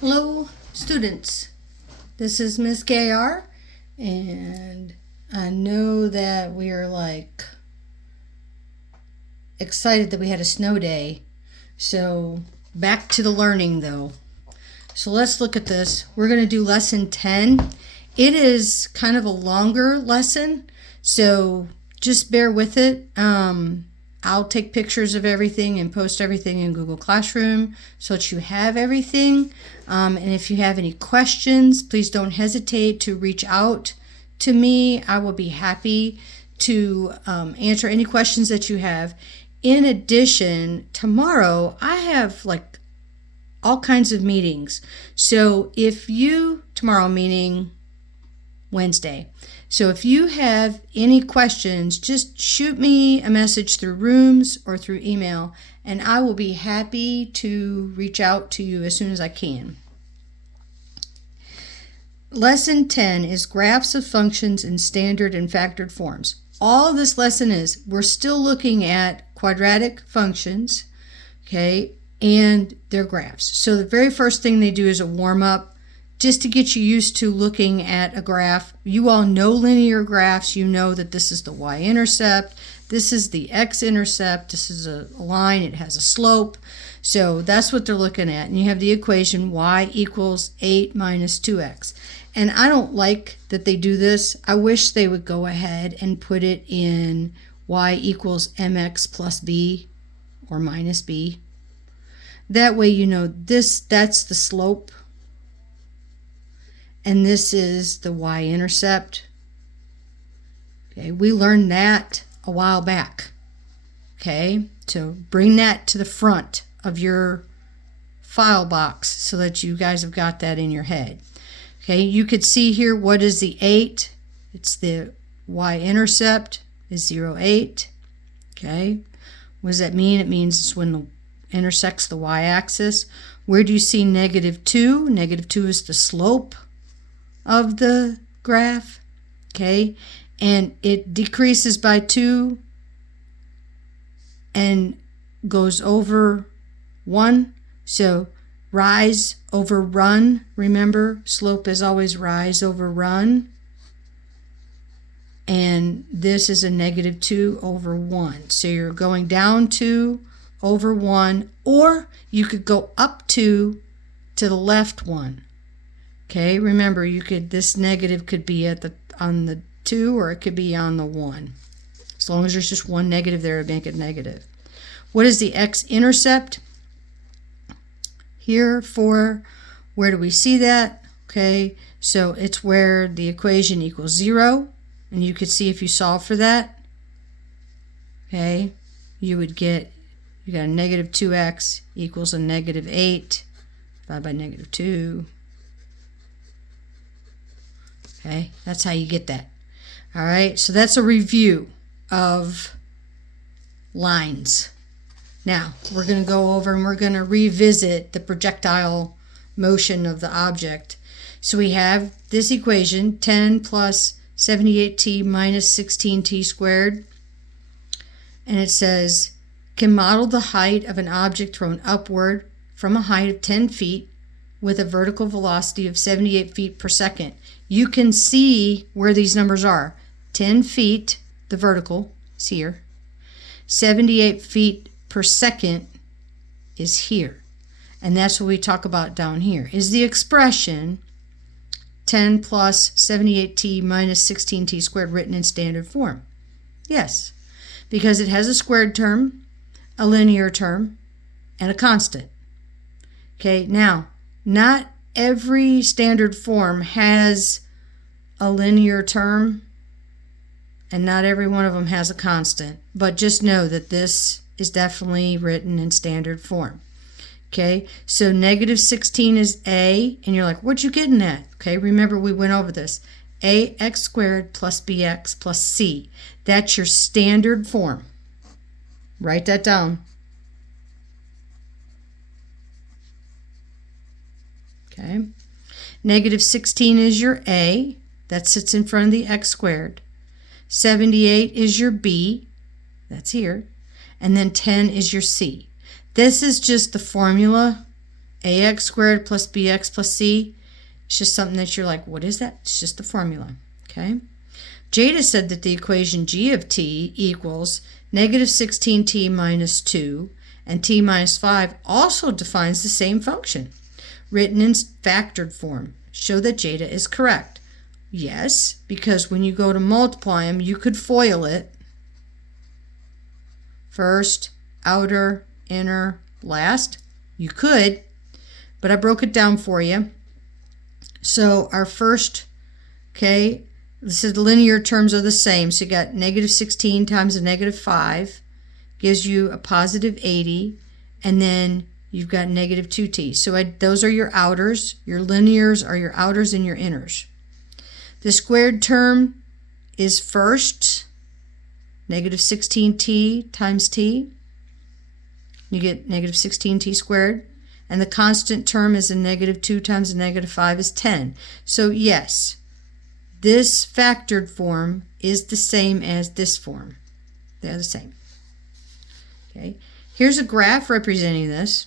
Hello, students. This is Miss KR, and I know that we are excited that we had a snow day. So, back to the learning though. So, let's look at this. We're going to do lesson 10. It is kind of a longer lesson, so just bear with it. I'll take pictures of everything and post everything in Google Classroom so that you have everything. And if you have any questions, please don't hesitate to reach out to me. I will be happy to answer any questions that you have. In addition, tomorrow I have all kinds of meetings. So tomorrow meaning Wednesday. So if you have any questions, just shoot me a message through Rooms or through email, and I will be happy to reach out to you as soon as I can. Lesson 10 is graphs of functions in standard and factored forms. All this lesson is, we're still looking at quadratic functions, okay, and their graphs. So the very first thing they do is a warm-up, just to get you used to looking at a graph. You all know linear graphs. You know that this is the y-intercept, this is the x-intercept, this is a line, it has a slope. So that's what they're looking at. And you have the equation y equals 8 minus 2x. And I don't like that they do this. I wish they would go ahead and put it in y equals mx plus b or minus b. That way you know that's the slope. And this is the y-intercept. Okay, we learned that a while back. Okay, so bring that to the front of your file box so that you guys have got that in your head. Okay, you could see here, what is the 8? It's the y-intercept is 0, 8. Okay, what does that mean? It means it's when it intersects the y-axis. Where do you see negative 2? Negative 2 is the slope of the graph, okay, and it decreases by 2 and goes over 1. So rise over run, remember, slope is always rise over run, and this is a negative 2 over 1. So you're going down 2 over 1, or you could go up 2 to the left 1. Okay, remember, this negative could be on the 2, or it could be on the 1. As long as there's just one negative there, it'd make it negative. What is the x-intercept? Here where do we see that? Okay, so it's where the equation equals 0, and you could see if you solve for that, okay, you got a negative 2x equals a negative 8 divided by negative 2. Okay, that's how you get that. All right, so that's a review of lines. Now, we're going to go over and we're going to revisit the projectile motion of the object. So we have this equation, 10 plus 78t minus 16t squared. And it says, can model the height of an object thrown upward from a height of 10 feet with a vertical velocity of 78 feet per second. You can see where these numbers are. 10 feet, the vertical, is here. 78 feet per second is here. And that's what we talk about down here. Is the expression 10 plus 78t minus 16t squared written in standard form? Yes, because it has a squared term, a linear term, and a constant. Okay, now, not every standard form has a linear term, and not every one of them has a constant, but just know that this is definitely written in standard form. Okay, so negative 16 is a, and you're like, what you getting at? Okay, remember we went over this. Ax squared plus bx plus c. That's your standard form. Write that down. Okay, negative 16 is your a, that sits in front of the x squared. 78 is your b, that's here, and then 10 is your c. This is just the formula ax squared plus bx plus c. It's just something that you're like, what is that? It's just the formula, okay? Jada said that the equation g of t equals negative 16t minus 2 and t minus 5 also defines the same function, written in factored form. Show that Jada is correct. Yes, because when you go to multiply them, you could FOIL it. First, outer, inner, last. You could, but I broke it down for you. So our first, okay, this is the linear terms are the same. So you got negative 16 times a negative 5 gives you a positive 80, and then you've got negative 2t. So those are your outers. Your linears are your outers and your inners. The squared term is first, negative 16t times t. You get negative 16t squared. And the constant term is a negative 2 times a negative 5 is 10. So yes, this factored form is the same as this form. They're the same. Okay. Here's a graph representing this.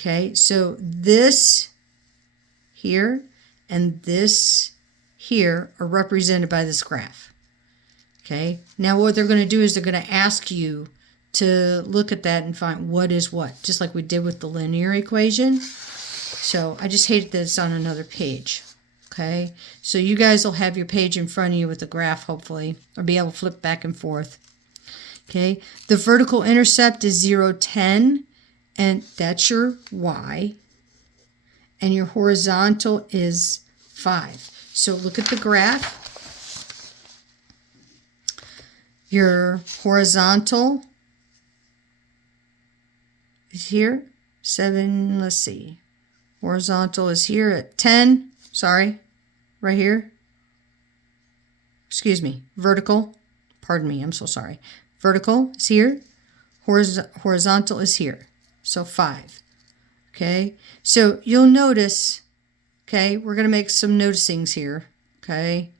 Okay, so this here and this here are represented by this graph. Okay, now what they're going to do is they're going to ask you to look at that and find what is what, just like we did with the linear equation. So I just hate that it's on another page. Okay, so you guys will have your page in front of you with the graph, hopefully, or be able to flip back and forth. Okay, the vertical intercept is 0, 10, and that's your y, and your horizontal is 5. So look at the graph. Your horizontal is here, 7, let's see. Horizontal is here at 10, sorry, right here. Excuse me, vertical, pardon me, I'm so sorry. Vertical is here, horizontal is here, so 5. Okay, so you'll notice, okay, we're going to make some noticings here, okay.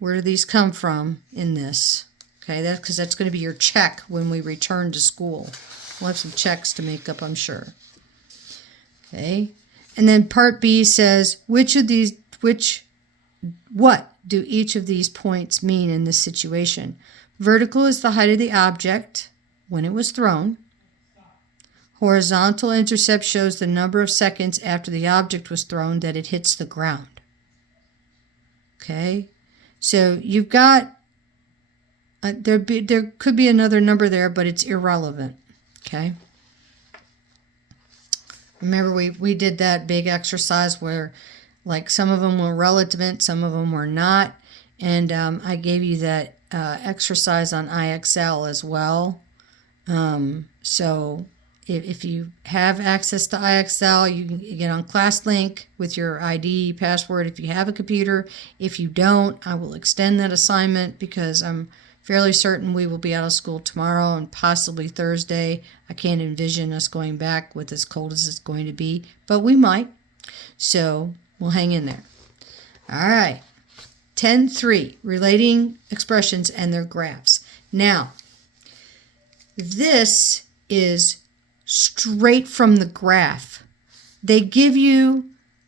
Where do these come from in this? Okay, that's because that's going to be your check when we return to school. We'll have some checks to make up, I'm sure. Okay, and then part B says, what do each of these points mean in this situation? Vertical is the height of the object when it was thrown. Horizontal intercept shows the number of seconds after the object was thrown that it hits the ground. Okay, so you've got, there could be another number there, but it's irrelevant. Okay. Remember we did that big exercise where like some of them were relevant, some of them were not. And I gave you that exercise on IXL as well. So if you have access to IXL, you can get on ClassLink with your ID, password if you have a computer. If you don't, I will extend that assignment because I'm fairly certain we will be out of school tomorrow and possibly Thursday. I can't envision us going back with as cold as it's going to be, but we might. So we'll hang in there. All right. 10.3, relating expressions and their graphs. Now, this is straight from the graph. They give you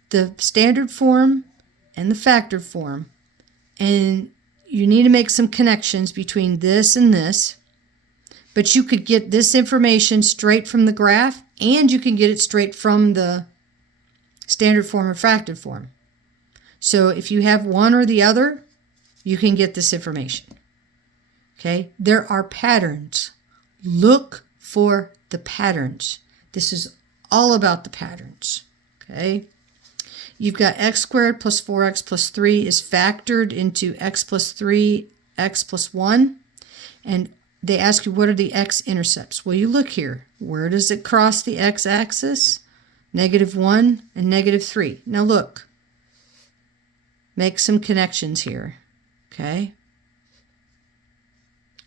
the standard form and the factored form, and you need to make some connections between this and this, but you could get this information straight from the graph, and you can get it straight from the standard form or factored form. So if you have one or the other, you can get this information. Okay, there are patterns. Look for the patterns. This is all about the patterns. Okay, you've got x squared plus 4x plus 3 is factored into x plus 3, x plus 1. And they ask you, what are the x-intercepts? Well, you look here. Where does it cross the x-axis? -1 and -3. Now look. Make some connections here. Okay?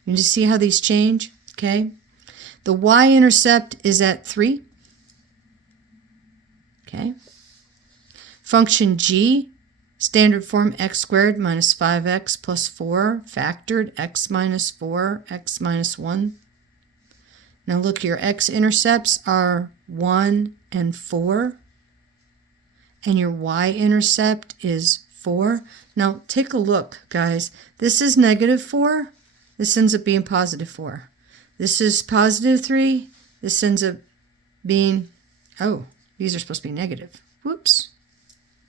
You just see how these change? Okay? The y-intercept is at 3. Okay? Function g, standard form x squared minus 5x plus 4, factored x minus 4, x minus 1. Now look, your x-intercepts are 1 and 4, and your y-intercept is 4. Now take a look, guys. This is -4. This ends up being +4. This is +3. This ends up being, oh, these are supposed to be negative. Whoops.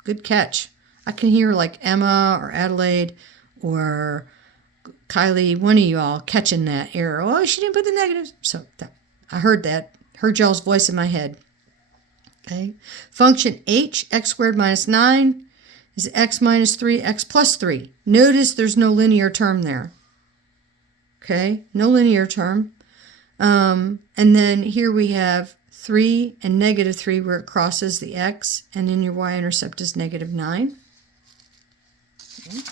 Good catch. I can hear like Emma or Adelaide or Kylie, one of y'all catching that error. Oh, she didn't put the negatives. So I heard that. Heard y'all's voice in my head. Okay. Function h, x squared minus 9, is x minus 3, x plus 3. Notice there's no linear term there. Okay, no linear term. And then here we have 3 and -3 where it crosses the x, and then your y-intercept is -9. Okay.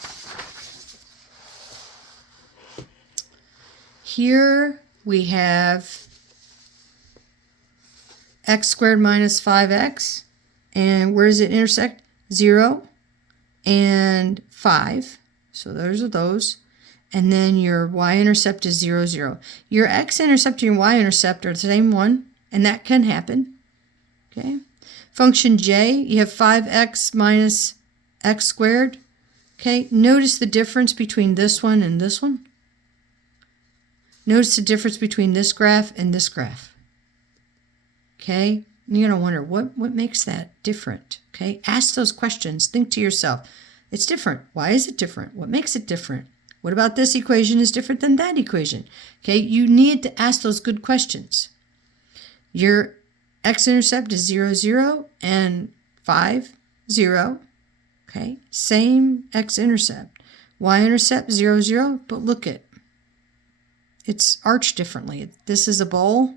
Here we have x squared minus 5x, and where does it intersect? 0 and 5. So those are those. And then your y-intercept is 0, 0. Your x-intercept and your y-intercept are the same one, and that can happen. Okay. Function j, you have 5x minus x squared. Okay. Notice the difference between this one and this one. Notice the difference between this graph and this graph. Okay. You're going to wonder, what makes that different? Okay. Ask those questions. Think to yourself, it's different. Why is it different? What makes it different? What about this equation is different than that equation? Okay, you need to ask those good questions. Your x-intercept is 0, 0 and 5, 0. Okay, same x-intercept. Y-intercept 0, 0, but look at it's arched differently. This is a bowl.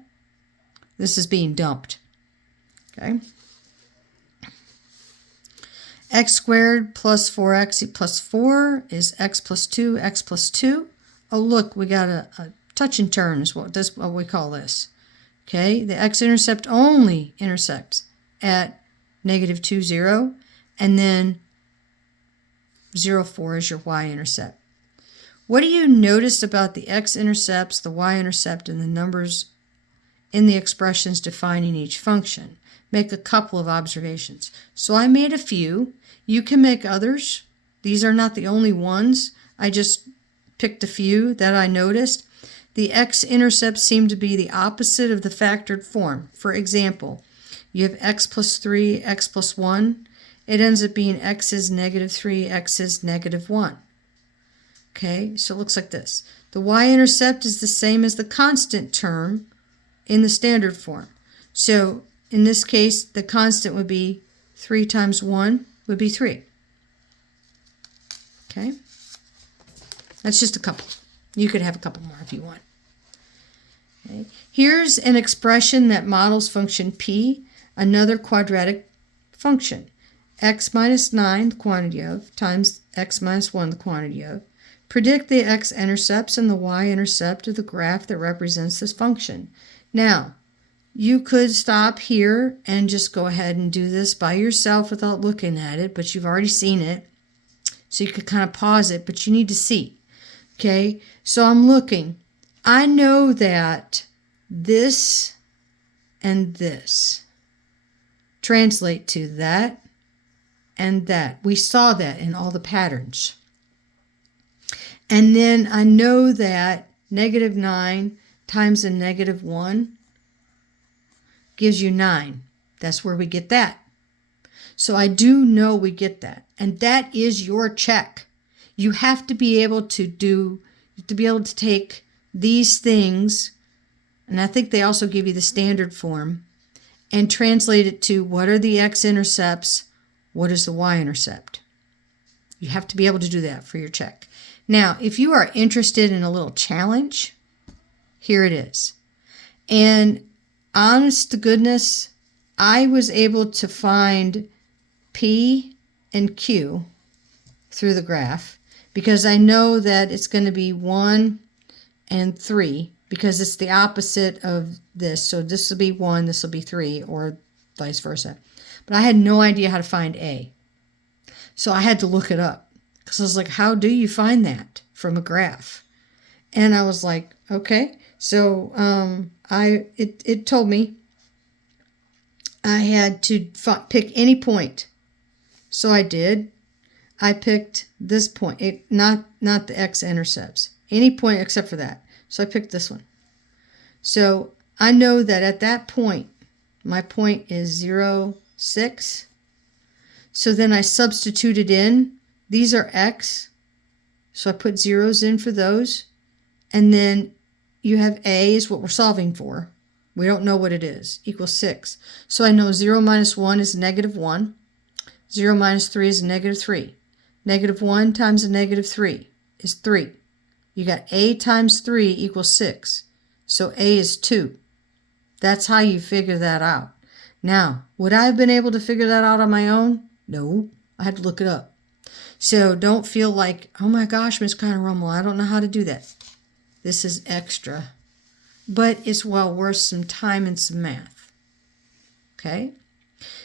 This is being dumped. Okay. X squared plus 4x plus 4 is x plus 2, x plus 2. Oh, look, we got a touch and turn is what we call this. Okay, the x-intercept only intersects at -2, 0, and then 0, 4 is your y-intercept. What do you notice about the x-intercepts, the y-intercept, and the numbers in the expressions defining each function? Make a couple of observations. So I made a few. You can make others. These are not the only ones. I just picked a few that I noticed. The x-intercepts seem to be the opposite of the factored form. For example, you have x plus 3, x plus 1. It ends up being x is -3, x is -1. Okay, so it looks like this. The y-intercept is the same as the constant term in the standard form. So in this case, the constant would be 3 times 1 would be 3. Okay? That's just a couple. You could have a couple more if you want. Okay. Here's an expression that models function p, another quadratic function. X minus 9, the quantity of, times x minus 1, the quantity of. Predict the x-intercepts and the y-intercept of the graph that represents this function. Now, you could stop here and just go ahead and do this by yourself without looking at it, but you've already seen it. So you could kind of pause it, but you need to see. Okay, so I'm looking. I know that this and this translate to that and that. We saw that in all the patterns. And then I know that -9 times a -1 gives you 9. That's where we get that. So I do know we get that. And that is your check. You have to be able to take these things, and I think they also give you the standard form, and translate it to what are the x-intercepts, what is the y-intercept. You have to be able to do that for your check. Now, if you are interested in a little challenge, here it is. And honest to goodness, I was able to find P and Q through the graph because I know that it's going to be 1 and 3 because it's the opposite of this. So this will be 1, this will be 3, or vice versa. But I had no idea how to find A. So I had to look it up because I was like, how do you find that from a graph? And I was like, okay. So it told me I had to pick any point. So I did. I picked this point, not the x-intercepts. Any point except for that. So I picked this one. So I know that at that point, my point is 0, 6. So then I substituted in. These are x. So I put zeros in for those. And then you have a is what we're solving for. We don't know what it is. Equals 6. So I know 0 minus 1 is negative 1. 0 minus 3 is negative 3. Negative 1 times a negative 3 is 3. You got a times 3 equals 6. So a is 2. That's how you figure that out. Now, would I have been able to figure that out on my own? No. I had to look it up. So don't feel like, oh my gosh, Miss Keiner-Rummel, I don't know how to do that. This is extra. But it's well worth some time and some math. Okay?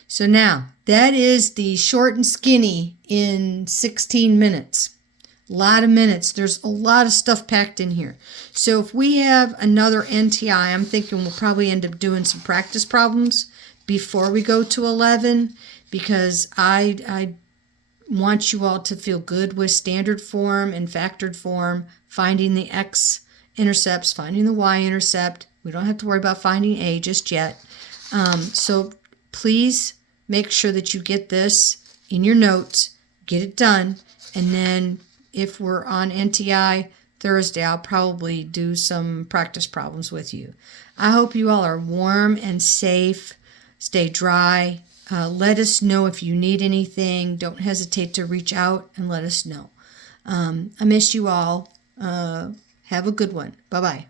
So now, that is the short and skinny in 16 minutes. A lot of minutes. There's a lot of stuff packed in here. So if we have another NTI, I'm thinking we'll probably end up doing some practice problems before we go to 11, because I want you all to feel good with standard form and factored form, finding the x-intercepts, finding the y-intercept. We don't have to worry about finding a just yet. So please make sure that you get this in your notes, get it done, and then if we're on NTI Thursday, I'll probably do some practice problems with you. I hope you all are warm and safe. Stay dry. Let us know if you need anything. Don't hesitate to reach out and let us know. I miss you all. Have a good one. Bye-bye.